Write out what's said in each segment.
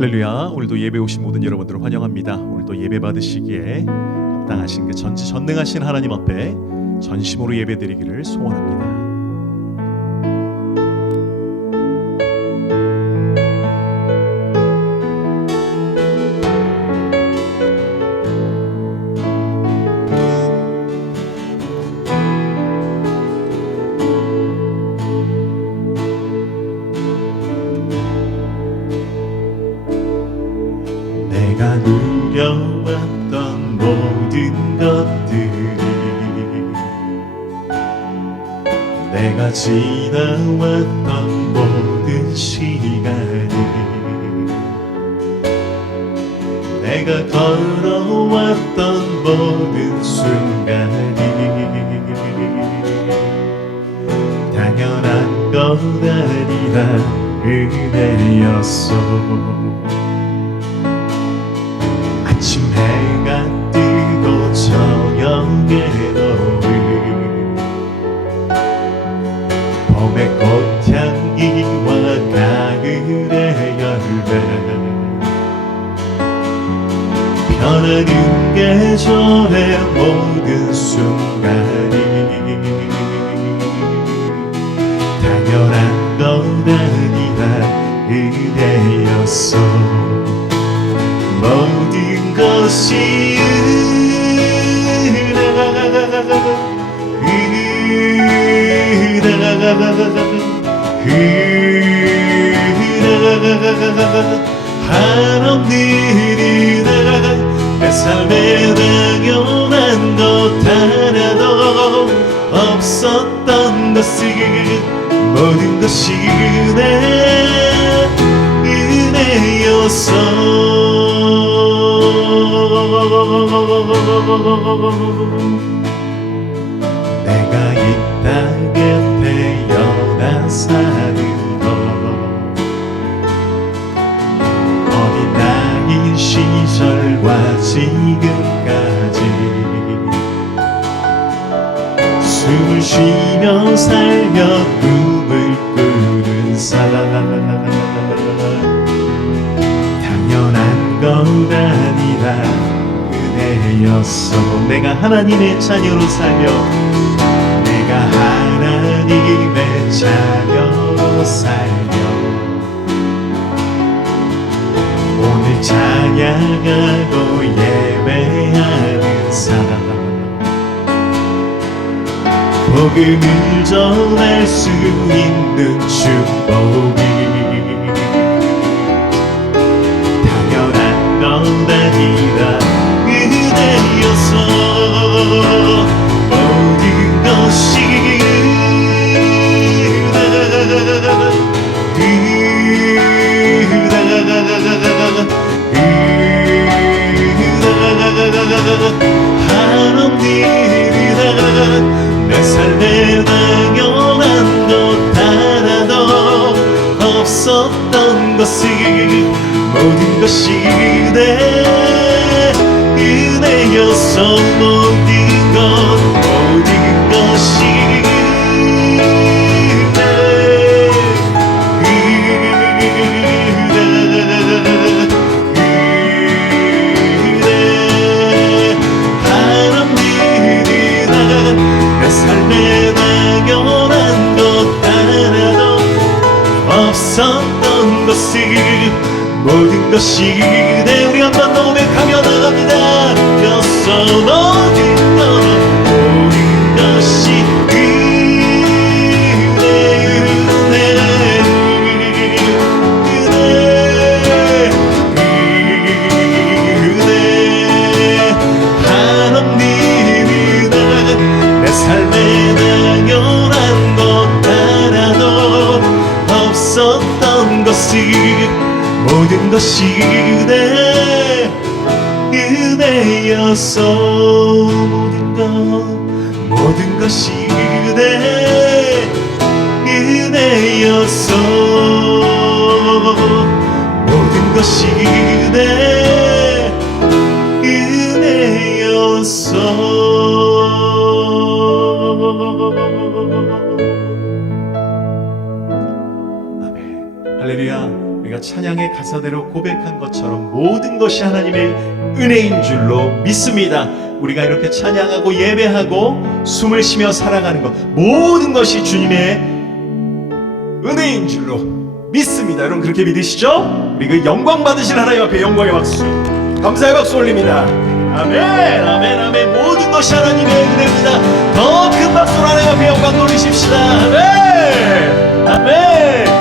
할렐루야. 오늘도 예배 오신 모든 여러분들을 환영합니다. 오늘도 예배 받으시기에 합당하신 그 전지 전능하신 하나님 앞에 전심으로 예배 드리기를 소원합니다 내가 누려왔던 모든 것들이 내가 지나왔던 모든 시간이 내가 걸어왔던 모든 순간이 당연한 것 아니라 은혜였어 모든 것이 한없는 내 삶에 당연한 것 하나도 없었던 것을 모든 것이 내 은혜였어 내가 이 땅에 태어나 사는 것 어린 나이 시절과 지금까지 숨을 쉬며 살며 꿈을 꾸는 사람. 당연한 건 아니라 은혜였어 내가 하나님의 자녀로 살며 내가 하나님의 자녀로 살며 오늘 찬양하고 예배하는 사람. 복음을 전할 수 있는 축복이 당연한 건아 없었던 것을 모든 것이 였어 은혜였어 모든 것 모든 것이 내 은혜였어 모든 것이 내 은혜였어 찬양의 가사대로 고백한 것처럼 모든 것이 하나님의 은혜인 줄로 믿습니다. 우리가 이렇게 찬양하고 예배하고 숨을 쉬며 살아가는 것 모든 것이 주님의 은혜인 줄로 믿습니다. 여러분 그렇게 믿으시죠? 우리 그 영광 받으신 하나님 앞에 영광의 박수, 감사의 박수 올립니다. 아멘, 아멘, 아멘. 모든 것이 하나님의 은혜입니다. 더 큰 박수로 하나님 앞에 영광 돌리십시다. 아멘, 아멘.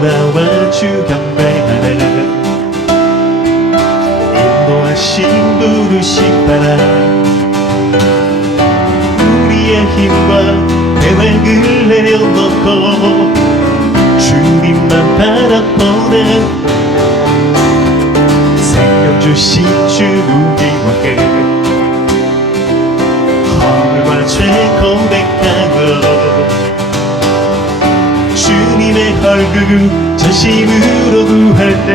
나와 주 경배하라 인도하신 부르심 따라. 우리의 힘과 계획을 내려놓고 주님만 바라보는 생명 주신 주 얼굴 전심으로 구할 때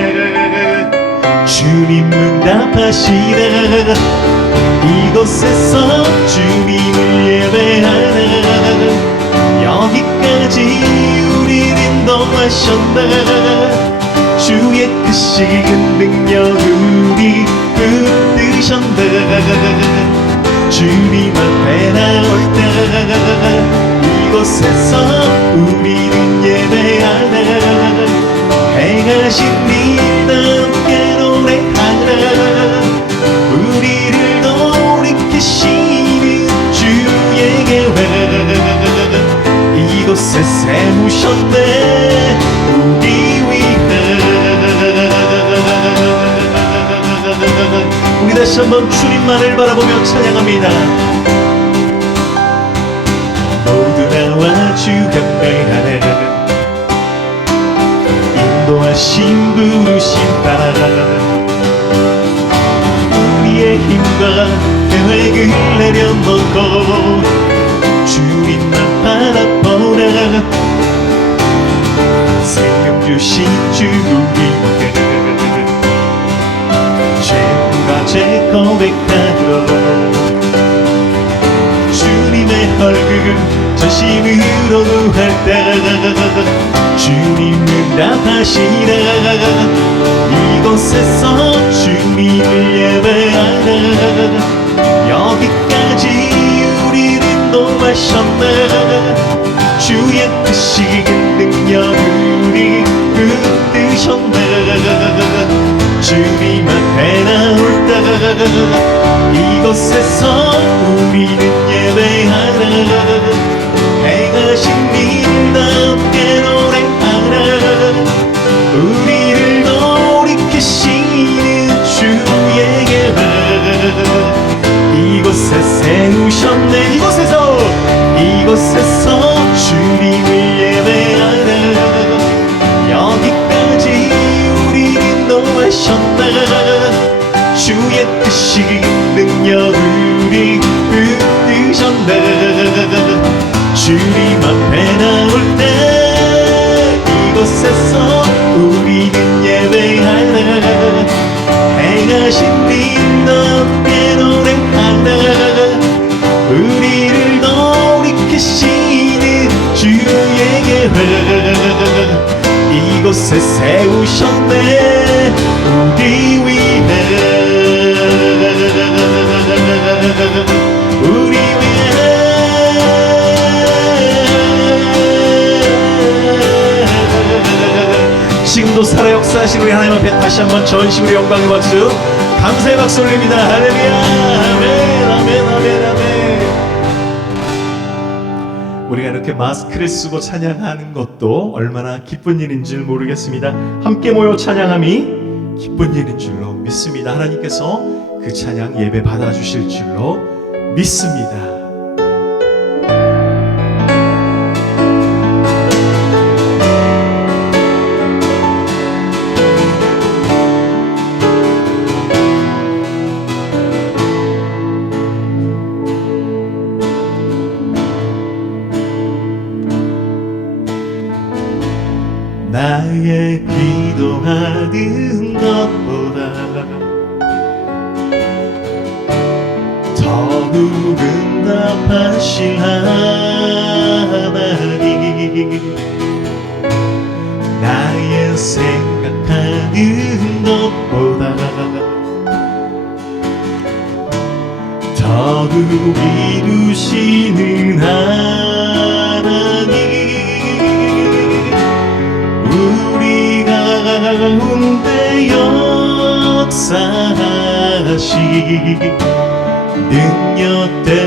주님 응답하시라 이곳에서 주님을 예배하라 여기까지 우리를 인도하셨나 주의 크신 능력이 붙드셨나 주님 앞에 나올 때 이곳에서 우리 다시 한번 주님만을 바라보며 찬양합니다. 모두 나와 주 경배하네 인도하신 부르심 따라 우리의 힘과 계획을 내려놓고 주님만 바라보라. 생명 주신 주 우리 고백하고 주님의 얼굴 전심으로 누할 때 주님 응답하시라. 이곳에서 주님을 예배하라. 여기까지 우리를 인도하셨네 주의 크신 능력을 붙드셨네 주님 앞에 나올 때 이곳에서 우리는 예배하라 일함 곳에서 우리는 예배하라 행하신 일 함께 노래하라 우리를 돌이키시는 주의 계획. 이곳에 세우셨네 지금도 살아 역사하신 우리 하나님 앞에 다시 한번 전심으로 영광의 박수 감사의 박수 올립니다 할렐루야 아멘 아멘 아멘 아멘 우리가 이렇게 마스크를 쓰고 찬양하는 것도 얼마나 기쁜 일인 줄 모르겠습니다. 함께 모여 찬양함이 기쁜 일인 줄로 믿습니다. 하나님께서 그 찬양 예배 받아주실 줄로 믿습니다. 생각하는 것보다 더 이루시는 하나님. 우리 가운데 역사하시 능력대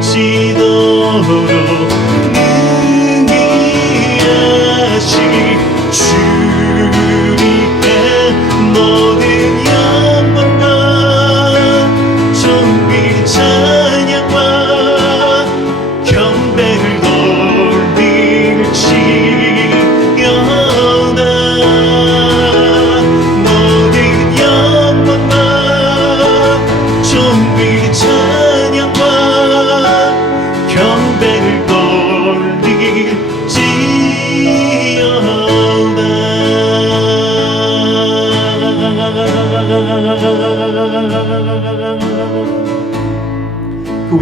지도록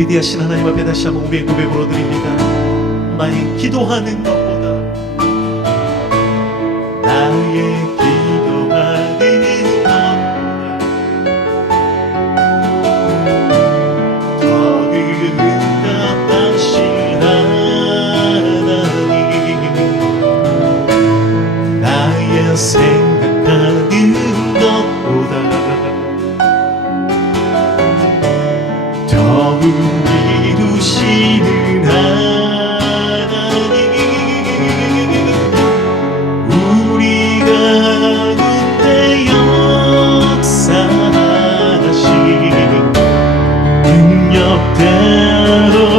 위대하신 하나님 앞에 다시 한번 우리의 고백으로 드립니다. 나의 기도하는 것보다 나의 능력대로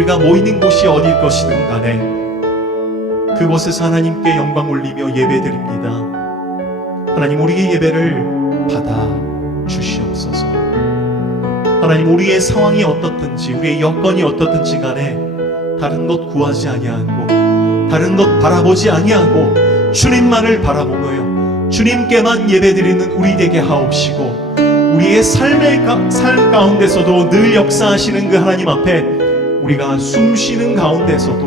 우리가 모이는 곳이 어딜 것이든 간에 그곳에서 하나님께 영광 올리며 예배드립니다. 하나님 우리의 예배를 받아 주시옵소서. 하나님 우리의 상황이 어떻든지 우리의 여건이 어떻든지 간에 다른 것 구하지 아니하고 다른 것 바라보지 아니하고 주님만을 바라보고요. 주님께만 예배드리는 우리 되게 하옵시고 우리의 삶의 가, 삶 가운데서도 늘 역사하시는 그 하나님 앞에 우리가 숨 쉬는 가운데서도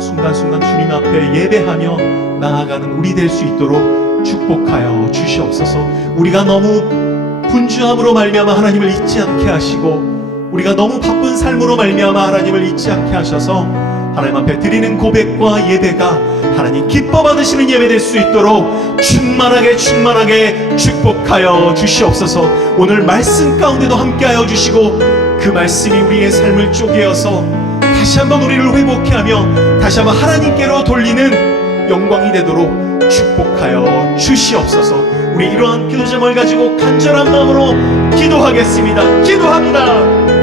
순간순간 주님 앞에 예배하며 나아가는 우리 될 수 있도록 축복하여 주시옵소서. 우리가 너무 분주함으로 말미암아 하나님을 잊지 않게 하시고 우리가 너무 바쁜 삶으로 말미암아 하나님을 잊지 않게 하셔서 하나님 앞에 드리는 고백과 예배가 하나님 기뻐 받으시는 예배 될 수 있도록 충만하게 충만하게 축복하여 주시옵소서 오늘 말씀 가운데도 함께하여 주시고 그 말씀이 우리의 삶을 쪼개어서 다시 한번 우리를 회복케 하며 다시 한번 하나님께로 돌리는 영광이 되도록 축복하여 주시옵소서. 우리 이러한 기도 제목을 가지고 간절한 마음으로 기도하겠습니다. 기도합니다